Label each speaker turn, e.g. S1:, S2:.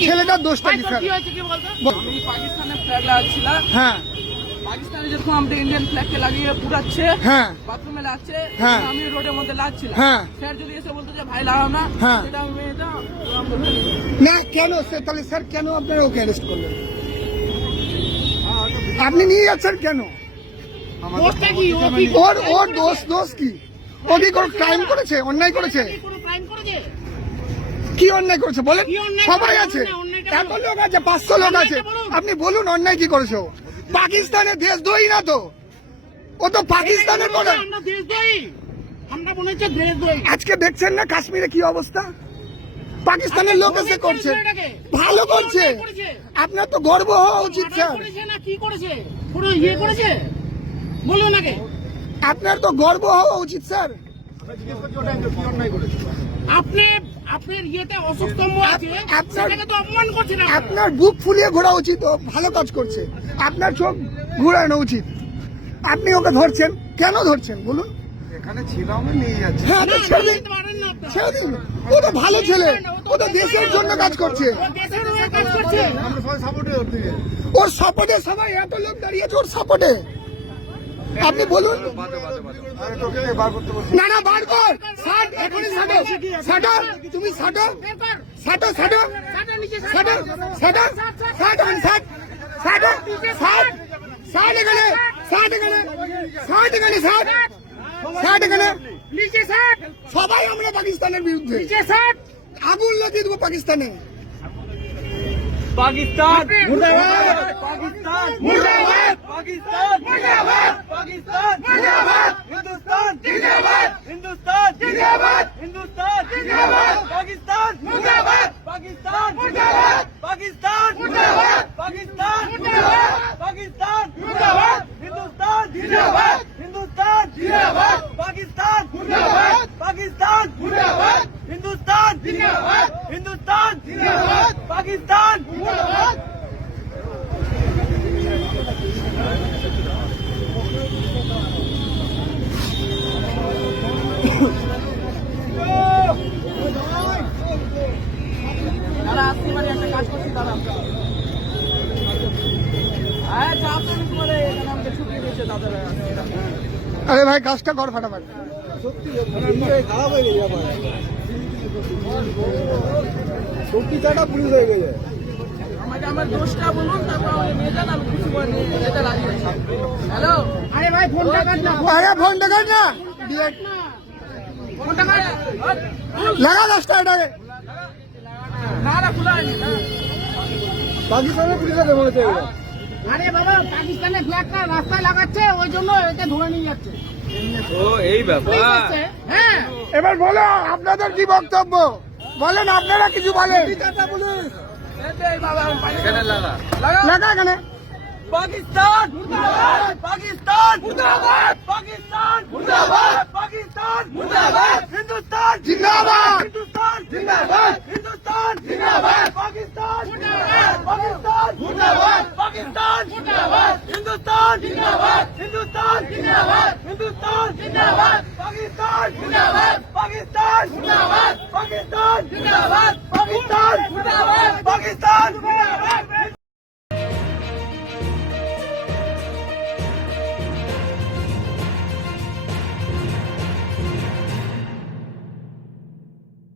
S1: ছেলেটার দোষটা কি স্যার
S2: হয়েছে বলতো?
S3: আমি পাকিস্তানের ফ্ল্যাগ লাগাচ্ছিলাম
S1: হ্যাঁ
S3: পাকিস্তানে যখন আমরা ইন্ডিয়ান ফ্ল্যাগকে লাগিয়ে পুরাচ্ছে
S1: হ্যাঁ
S3: বাথরুমে লাগছে
S1: হ্যাঁ।
S3: আমি রোডের মধ্যে লাগছিলাম
S1: হ্যাঁ।
S3: স্যার যদি এসে বলতো যে ভাই লাগাও না
S1: হ্যাঁ।
S3: সেটা আমি।
S1: না কেন সে তাহলে স্যার কেন আপনারা ওকে অ্যারেস্ট করলেন আপনি নিয়ে যাচ্ছেন কেন ওর ওর দোষ দোষ কি ও কি কোনো ক্রাইম করেছে অন্যায় করেছে?
S2: কি
S1: অন্যায় করেছে বলেন? সবাই আছে। এত লোক আছে পাঁচশো লোক আছে। আপনি বলুন অন্যায় কি করেছে? পাকিস্তানের দেশদ্রোহী না তো? ও তো পাকিস্তানের বলে আজকে দেখছেন না কাশ্মীরে কি অবস্থা? পাকিস্তানের লোক এসে করছে। ভালো করছে। আপনার তো গর্ব হওয়া উচিত স্যার।
S2: করেছে কি করেছে? পুরো ইয়ে করেছে? বলুন আগে
S1: আপনার তো গর্ব হওয়া উচিত স্যার।
S2: আপনি আপনার ইয়েতে অসুস্থম্ভ আছে
S1: আপনার-
S2: তো অপমান করছেন আপনারা।
S1: আপনার বুক ফুলিয়ে ঘোরা উচিত ও ভালো কাজ করছে। আপনার চোখ ঘুরানো উচিত। আপনি ওকে ধরছেন কেন ধরছেন বলুন?
S4: এখানে ছিলাম নিয়ে যাচ্ছে।
S1: হ্যাঁ ছেড়ে দিন। ছেড়ে ও তো ভালো ছেলে। ও তো দেশের জন্য কাজ করছে।
S2: ও দেশের কাজ করছে।
S4: সবাই সাপোর্টে
S1: ওর সাপোর্টে সবাই এত লোক দাঁড়িয়েছে ওর সাপোর্টে আপনি বলুন। না না বার কর। ষাট এখনই ষাটো। ষাটো তুমি ষাটো। ষাটো ষাটো ষাটো ষাটো ষাট এখন ষাট ষাটো ষাট ষাট এখানে ষাট এখানে ষাট এখানে ষাট ষাট এখানে।
S2: নিচে ষাট
S1: সবাই আমরা পাকিস্তানের বিরুদ্ধে।
S2: নিচে ষাট
S1: আগুন লাগিয়ে দেবো পাকিস্তানে।
S3: পাকিস্তান। পাকিস্তান पाकिस्तान
S1: जिंदाबाद
S3: पाकिस्तान
S1: जिंदाबाद
S3: हिंदुस्तान
S1: जिंदाबाद
S3: हिंदुस्तान
S1: जिंदाबाद
S3: हिंदुस्तान
S1: जिंदाबाद
S3: पाकिस्तान
S1: जिंदाबाद
S3: पाकिस्तान
S1: जिंदाबाद
S3: पाकिस्तान
S1: जिंदाबाद
S3: पाकिस्तान
S1: जिंदाबाद
S3: पाकिस्तान
S1: जिंदाबाद
S3: हिंदुस्तान
S1: जिंदाबाद
S3: हिंदुस्तान
S1: जिंदाबाद
S3: पाकिस्तान
S1: जिंदाबाद
S3: पाकिस्तान
S1: जिंदाबाद
S3: हिंदुस्तान
S1: जिंदाबाद
S3: हिंदुस्तान
S1: जिंदाबाद
S3: पाकिस्तान
S1: जिंदाबाद
S3: দাদা আসতে পারি একটা কাজ করছি দাদা
S1: আরে ভাই কাজটা কর ফাটাফাট।
S4: খারাপ হয়ে গেছে আমার সত্যিটাটা পুলিশ হয়ে গেছে
S3: আমার দোষটা বলুন তারপর নিয়ে যান আমি কিছু রাজি হ্যালো
S2: আরে ভাই ফোনটা কাট না।
S1: আরে ফোনটা কাট না। লাগা দশটা এটাকে।
S4: পাকিস্তানের পুলিশ আছে মনে হচ্ছে
S2: আরে বাবা পাকিস্তানের ফ্ল্যাগটা রাস্তায় লাগাচ্ছে ওই জন্য একে ধরে নিয়ে যাচ্ছে।
S3: ও এই
S2: এসছে, হ্যাঁ।
S1: এবার বলো আপনাদের কি বক্তব্য? বলেন আপনারা কিছু বলেন।
S3: এখানে লাগা?
S1: লাগা? এখানে
S3: পাকিস্তান! পাকিস্তান! পাকিস্তান! পাকিস্তান
S1: জিন্দাবাদ!
S3: হিন্দুস্তান
S1: জিন্দাবাদ!
S3: হিন্দুস্তান
S1: জিন্দাবাদ!
S3: পাকিস্তান
S2: জিন্দাবাদ!
S3: পাকিস্তান
S1: জিন্দাবাদ!
S3: পাকিস্তান
S2: জিন্দাবাদ!
S3: হিন্দুস্তান
S1: জিন্দাবাদ!
S3: হিন্দুস্তান
S2: জিন্দাবাদ!
S3: হিন্দুস্তান
S2: জিন্দাবাদ!
S3: পাকিস্তান
S2: জিন্দাবাদ!
S3: পাকিস্তান
S2: জিন্দাবাদ!
S3: পাকিস্তান
S2: জিন্দাবাদ!
S3: পাকিস্তান
S2: জিন্দাবাদ!
S3: পাকিস্তান
S2: জিন্দাবাদ!